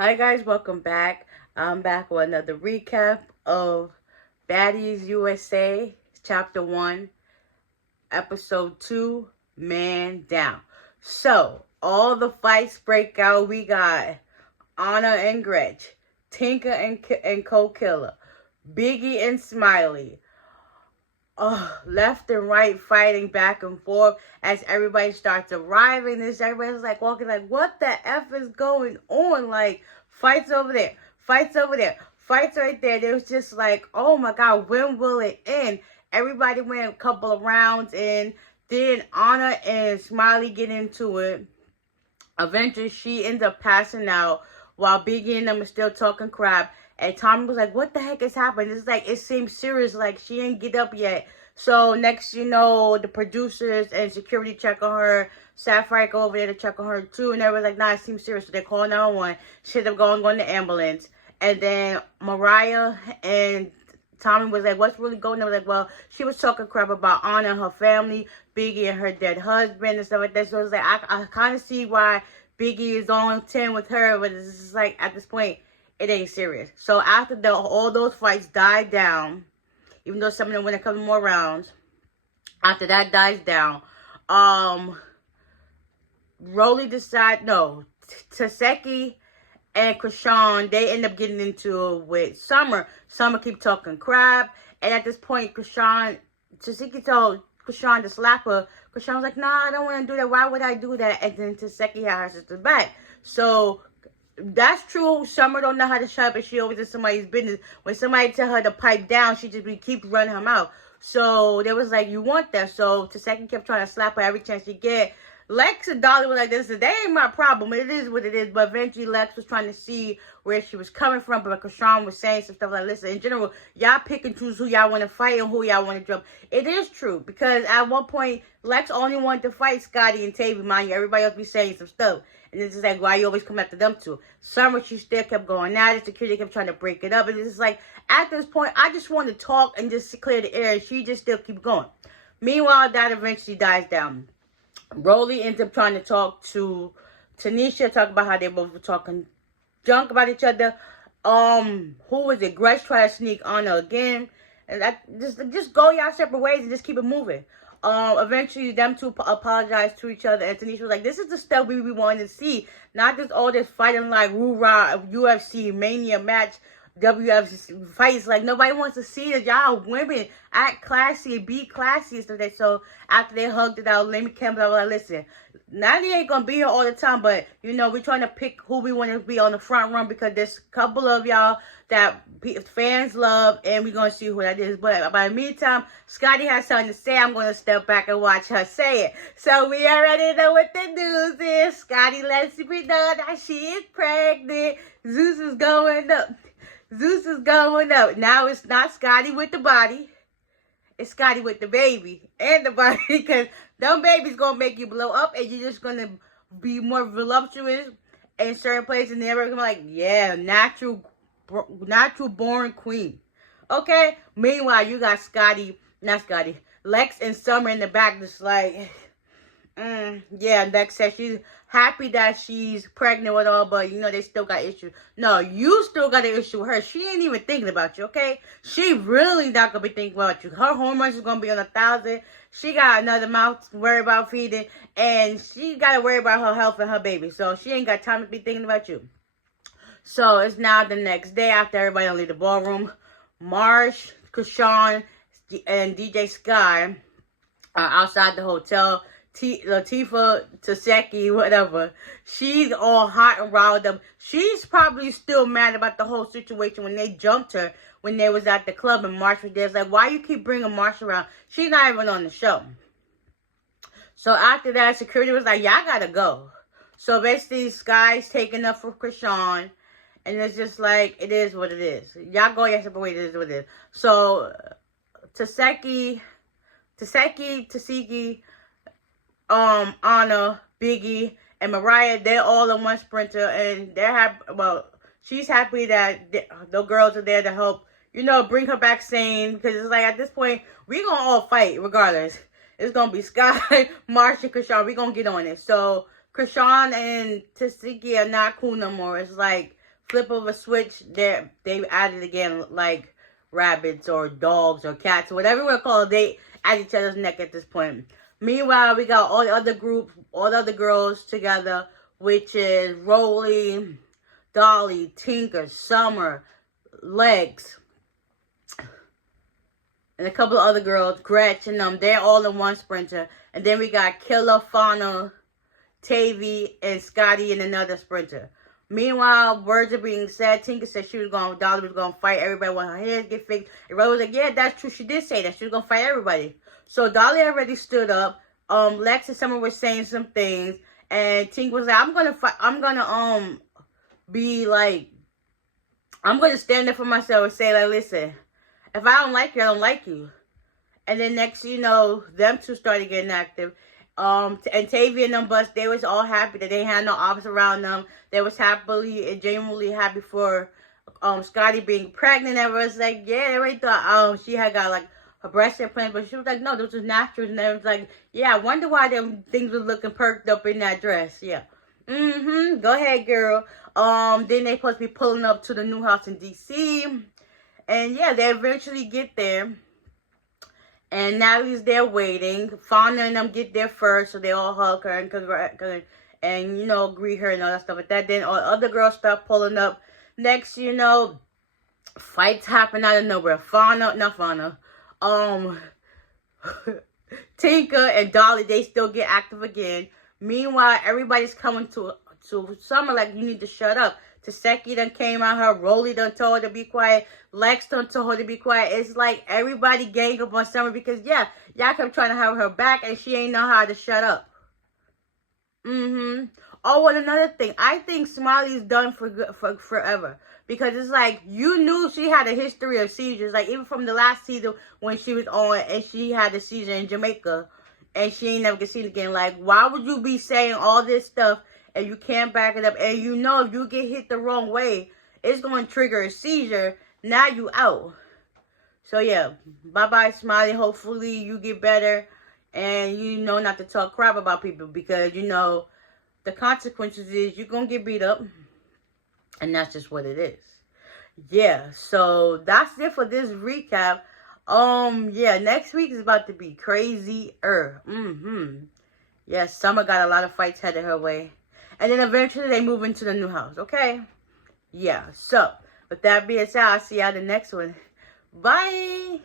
Hi guys, welcome back. I'm back with another recap of Baddies USA, Chapter 1, Episode 2, Man Down. So, all the fights break out. We got Anna and Gretch, Tinker and Co-Killer, Biggie and Smiley. Left and right fighting back and forth as everybody starts arriving. Everybody's like walking like, what the F is going on? Like, fights over there, fights over there, fights right there. It was just like, oh my God, when will it end? Everybody went a couple of rounds and then Anna and Smiley get into it. Eventually, she ends up passing out while Biggie and them are still talking crap. And Tommy was like, what the heck is happening? It's like, it seems serious. Like, she ain't get up yet. So, next, the producers and security check on her. Sapphire go over there to check on her, too. And everyone's like, nah, it seems serious. So, they call 911. She ended up going on the ambulance. And then Mariah and Tommy was like, what's really going on? Like, well, she was talking crap about Anna and her family, Biggie and her dead husband and stuff like that. So it's like, I kind of see why Biggie is on 10 with her, but it's just like, at this point, it ain't serious. So after all those fights died down, even though some of them went a couple more rounds, after that dies down, Taseki and Krishan, they end up getting into it with Summer. Summer keep talking crap. And at this point, Taseki told Krishan to slap her. Krishan was like, nah, I don't want to do that. Why would I do that? And then Taseki had her sister back. So, that's true. Summer don't know how to shut up and she always in somebody's business. When somebody tell her to pipe down, she just keep running her mouth. So, they was like, you want that. So, Taseki kept trying to slap her every chance she get. Lex and Dolly were like, this ain't my problem. It is what it is. But eventually Lex was trying to see where she was coming from. But Krishan was saying some stuff like, listen, in general, y'all pick and choose who y'all want to fight and who y'all want to jump. It is true. Because at one point, Lex only wanted to fight Scotty and Tavy, mind you. Everybody else be saying some stuff. And it's just like, why you always come after them two? Summer, she still kept going at it. Security kept trying to break it up. And it's just like, at this point, I just want to talk and just clear the air. And she just still keep going. Meanwhile, that eventually dies down. Rolly ends up trying to talk to Tanisha, talk about how they both were talking junk about each other. Who was it? Gretch tried to sneak on her again. And that just go y'all separate ways and just keep it moving. Eventually them two apologized to each other, and Tanisha was like, this is the stuff we wanted to see. Not just all this fighting like rah UFC Mania match. WF fights, like nobody wants to see that y'all women act classy, be classy and stuff. So after they hugged it out, Lemmy came out like, listen, Nanny ain't gonna be here all the time, but we're trying to pick who we want to be on the front run because there's a couple of y'all that fans love, and we're gonna see who that is. But by the meantime, Scotty has something to say. I'm gonna step back and watch her say it. So we already know what the news is. Scotty lets me know that she is pregnant. Zeus is going up. Zeus is going up. Now it's not Scotty with the body. It's Scotty with the baby and the body. Because them babies going to make you blow up. And you're just going to be more voluptuous in certain places. And they're going to be like, yeah, natural born queen. Okay? Meanwhile, you got Lex and Summer in the back just like, yeah, Lex said she's happy that she's pregnant with all, but they still got issues. No, you still got an issue with her. She ain't even thinking about you, okay? She really not gonna be thinking about you. Her hormones is gonna be on 1,000. She got another mouth to worry about feeding, and she gotta worry about her health and her baby. So she ain't got time to be thinking about you. So it's now the next day after everybody leave the ballroom. Marsh, Krishan, and DJ Sky are outside the hotel. Latifah, Taseki, whatever. She's all hot and riled up. She's probably still mad about the whole situation when they jumped her when they was at the club and Marsh was there. It's like, why you keep bringing Marsh around? She's not even on the show. So after that, security was like, y'all gotta go. So basically, Sky's taking up for Krishan. And it's just like, it is what it is. Y'all go your separate ways, it is what it is. So, Taseki, Anna, Biggie, and Mariah, they're all in one sprinter, and they're happy. Well, she's happy that the girls are there to help, bring her back sane. Because it's like, at this point, we're going to all fight regardless. It's going to be Sky, Marsh, and Krishan. We're going to get on it. So, Krishan and Taseki are not cool no more. It's like, flip of a switch, they added again, like rabbits or dogs or cats or whatever you want to call it. They at each other's neck at this point. Meanwhile, we got all the other groups, all the other girls together, which is Rolly, Dolly, Tinker, Summer, Legs, and a couple of other girls, Gretchen, they're all in one sprinter. And then we got Killer, Fauna, Tavy, and Scotty in another sprinter. Meanwhile, words are being said. Tinker said Dolly was going to fight everybody when her hands get fixed. And Rose was like, yeah, that's true. She did say that. She was going to fight everybody. So Dolly already stood up. Lex and Summer were saying some things. And Tinker was like, I'm going to fight. I'm going to, be like, I'm going to stand up for myself and say, like, listen, if I don't like you, I don't like you. And then next, you know, them two started getting active. And Tavia and them bus, they was all happy that they had no office around them. They was happily and genuinely happy for Scotty being pregnant. Everyone was like, yeah, they already thought she had got like her breast implant, but she was like, no, this was natural. And they was like, yeah, I wonder why them things were looking perked up in that dress. Yeah. Go ahead, girl. Then they supposed to be pulling up to the new house in DC. And yeah, they eventually get there. And Natalie's there waiting. Fauna and them get there first, so they all hug her and you know, greet her and all that stuff like that. Then all the other girls start pulling up. Next, you know, fights happen out of nowhere. Tinker and Dolly, they still get active again. Meanwhile, everybody's coming to Summer like, you need to shut up. Taseki done came out her. Rolly done told her to be quiet. Lex done told her to be quiet. It's like everybody gang up on Summer because, yeah, y'all kept trying to have her back and she ain't know how to shut up. Oh, and another thing. I think Smiley's done for forever. Because it's like, you knew she had a history of seizures. Like, even from the last season when she was on and she had a seizure in Jamaica. And she ain't never get seen again. Like, why would you be saying all this stuff and you can't back it up? And you know if you get hit the wrong way, it's going to trigger a seizure. Now you out. So, yeah. Bye-bye, Smiley. Hopefully you get better. And you know not to talk crap about people. Because, you know, the consequences is you're going to get beat up. And that's just what it is. Yeah. So, that's it for this recap. Yeah, next week is about to be crazier. Yes, Summer got a lot of fights headed her way. And then eventually they move into the new house, okay? Yeah, so, with that being said, I'll see y'all in the next one. Bye!